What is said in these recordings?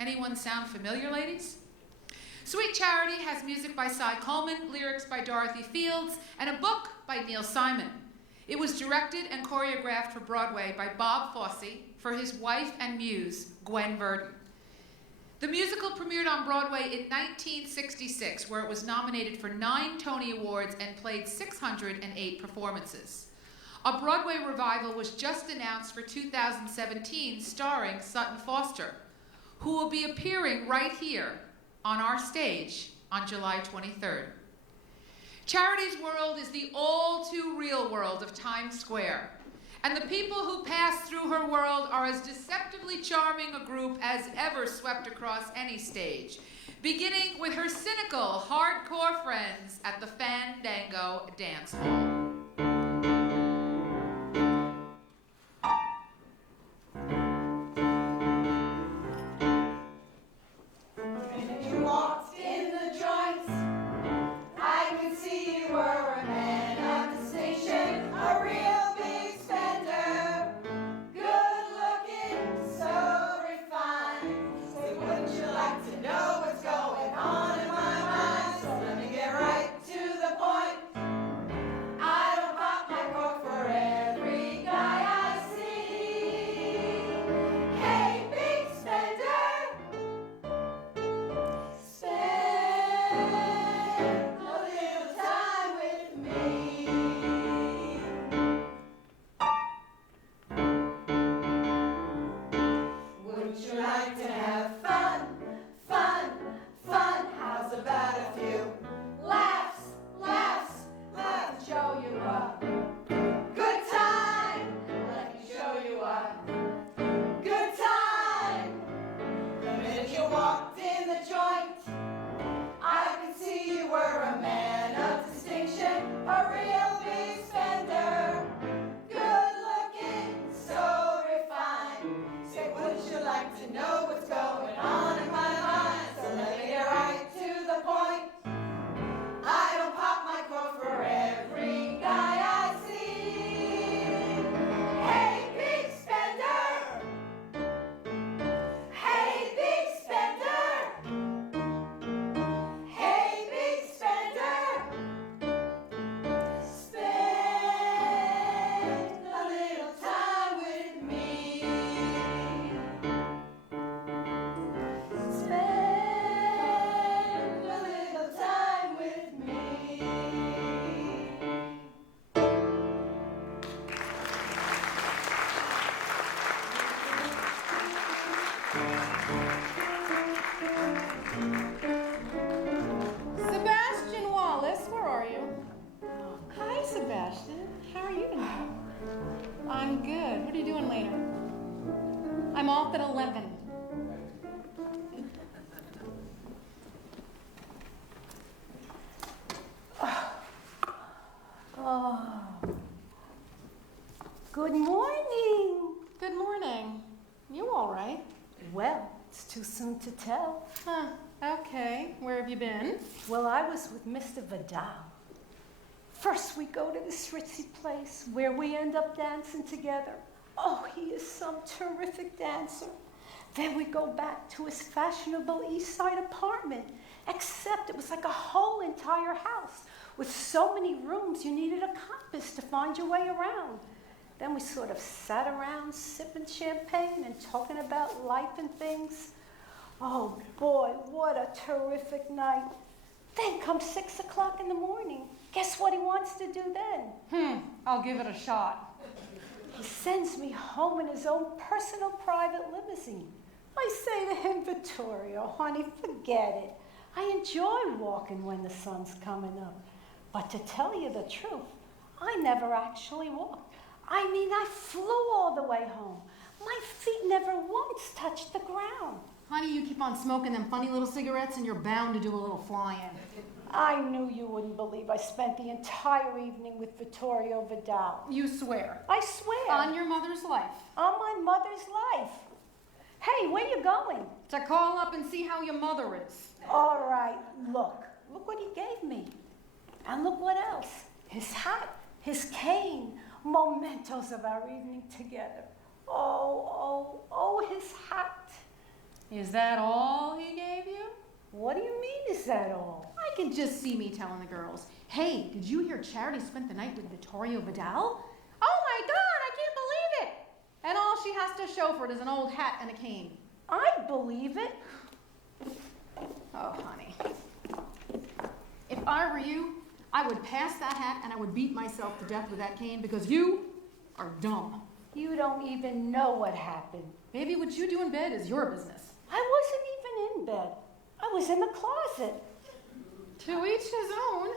Anyone sound familiar, ladies? Sweet Charity has music by Cy Coleman, lyrics by Dorothy Fields, and a book by Neil Simon. It was directed and choreographed for Broadway by Bob Fosse for his wife and muse, Gwen Verdon. The musical premiered on Broadway in 1966, where it was nominated for 9 Tony Awards and played 608 performances. A Broadway revival was just announced for 2017, starring Sutton Foster, who will be appearing right here on our stage on July 23rd. Charity's world is the all-too-real world of Times Square, and the people who pass through her world are as deceptively charming a group as ever swept across any stage, beginning with her cynical, hardcore friends at the Fandango Dance Hall. I'm off at 11. Oh. Good morning. Good morning. You all right? Well, it's too soon to tell. Huh, okay. Where have you been? Well, I was with Mr. Vidal. First we go to this ritzy place where we end up dancing together. Oh, he is some terrific dancer. Then we go back to his fashionable East Side apartment, except it was like a whole entire house with so many rooms you needed a compass to find your way around. Then we sort of sat around sipping champagne and talking about life and things. Oh boy, what a terrific night. Then comes 6 o'clock in the morning. Guess what he wants to do then? I'll give it a shot. He sends me home in his own personal private limousine. I say to him, Vittorio, honey, forget it. I enjoy walking when the sun's coming up. But to tell you the truth, I never actually walked. I mean, I flew all the way home. My feet never once touched the ground. Honey, you keep on smoking them funny little cigarettes and you're bound to do a little flying. I knew you wouldn't believe I spent the entire evening with Vittorio Vidal. You swear? I swear. On your mother's life? On my mother's life. Hey, where you going? To call up and see how your mother is. All right, look what he gave me. And look what else. His hat, his cane, mementos of our evening together. Oh, his hat. Is that all he gave you? What do you mean, is that all? I can just see me telling the girls, hey, did you hear Charity spent the night with Vittorio Vidal? Oh my God, I can't believe it! And all she has to show for it is an old hat and a cane. I believe it. Oh, honey. If I were you, I would pass that hat and I would beat myself to death with that cane because you are dumb. You don't even know what happened. Maybe what you do in bed is your business. I wasn't even in bed. I was in the closet. To each his own.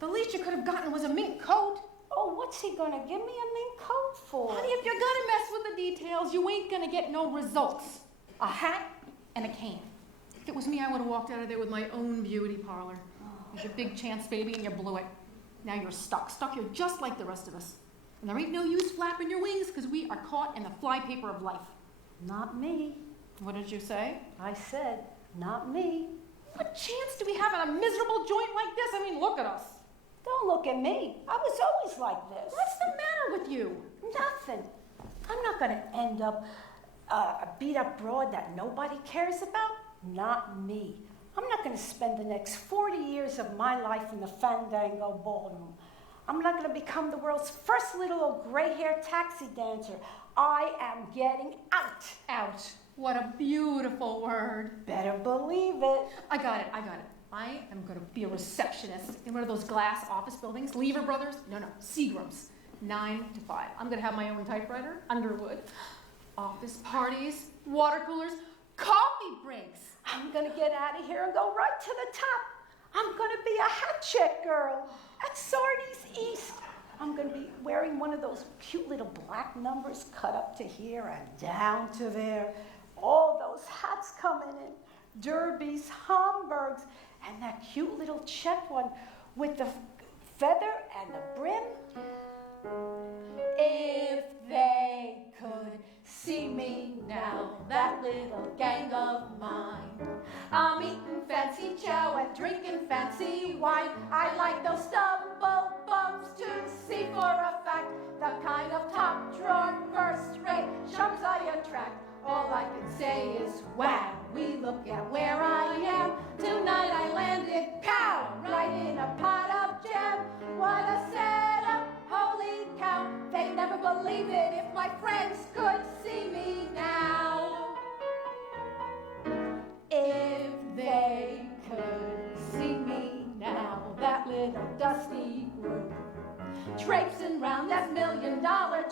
The least you could have gotten was a mink coat. Oh, what's he gonna give me a mink coat for? Honey, if you're gonna mess with the details, you ain't gonna get no results. A hat and a cane. If it was me, I would have walked out of there with my own beauty parlor. It was your big chance, baby, and you blew it. Now you're stuck. Stuck here just like the rest of us. And there ain't no use flapping your wings because we are caught in the flypaper of life. Not me. What did you say? I said, not me. What chance do we have in a miserable joint like this? I mean, look at us. Don't look at me. I was always like this. What's the matter with you? Nothing. I'm not going to end up a beat-up broad that nobody cares about. Not me. I'm not going to spend the next 40 years of my life in the Fandango ballroom. I'm not going to become the world's first little old gray-haired taxi dancer. I am getting out. Out. What a beautiful word. Better believe it. I got it. I am going to be a receptionist in one of those glass office buildings. Lever Brothers? No, Seagram's. 9 to 5. I'm going to have my own typewriter, Underwood. Office parties, water coolers, coffee breaks. I'm going to get out of here and go right to the top. I'm going to be a hat check girl at Sardi's East. I'm going to be wearing one of those cute little black numbers cut up to here and down to there. All those hats coming in. Derbies, Hamburgs, and that cute little check one with the feather and the brim. If they could see me now, that little gang of mine. I'm eating fancy chow and drinking fancy wine. I like those stubble bumps to see for a fact the kind of top drawer, first rate chums I attract. All I can say is, wow, we look at where I am. Tonight I landed, pow, right in a pot of jam. What a setup, holy cow. They'd never believe it if my friends could see me now. If they could see me now, that little dusty room, traipsing round that $1 million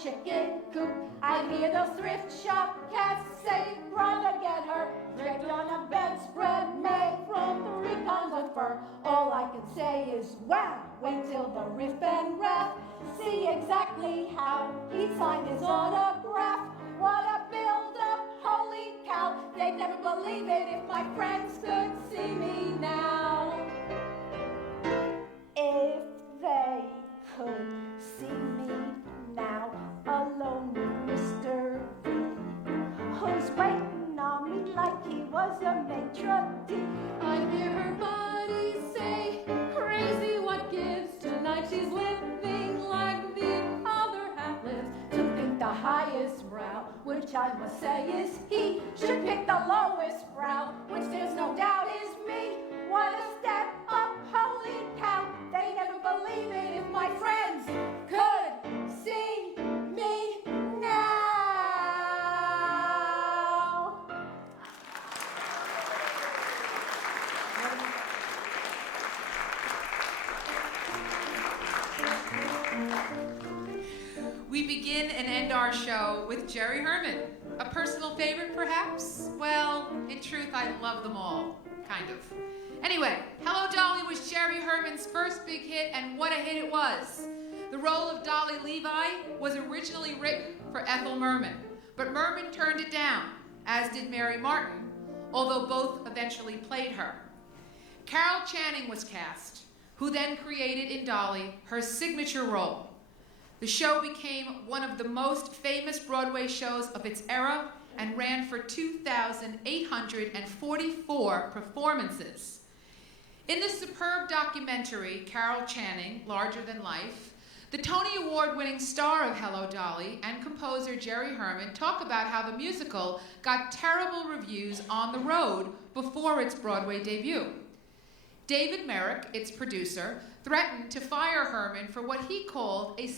chicken coop. I'd hear those thrift shop cats say, brother, get her draped on a bedspread made from 3 pounds of fur. All I can say is, wow, wait till the riff and raff, see exactly how he signed his autograph. What a build-up, holy cow, they'd never believe it if my friends could see me now. If they could see me now, alone with Mr. B, who's waiting on me like he was a maitre d'. I'd hear her body say, crazy what gives. Tonight she's living like the other half lives. To think the highest brow, which I must say is he, should pick the lowest brow, which there's no doubt is me. What a step up, holy cow, they never believe it if my friends could see me now. We begin and end our show with Jerry Herman. A personal favorite, perhaps? Well, in truth, I love them all. Kind of. Anyway, Hello, Dolly was Jerry Herman's first big hit, and what a hit it was. The role of Dolly Levi was originally written for Ethel Merman, but Merman turned it down, as did Mary Martin, although both eventually played her. Carol Channing was cast, who then created in Dolly her signature role. The show became one of the most famous Broadway shows of its era and ran for 2,844 performances. In the superb documentary, Carol Channing, Larger Than Life, The Tony Award-winning star of Hello, Dolly and composer Jerry Herman talk about how the musical got terrible reviews on the road before its Broadway debut. David Merrick, its producer, threatened to fire Herman for what he called a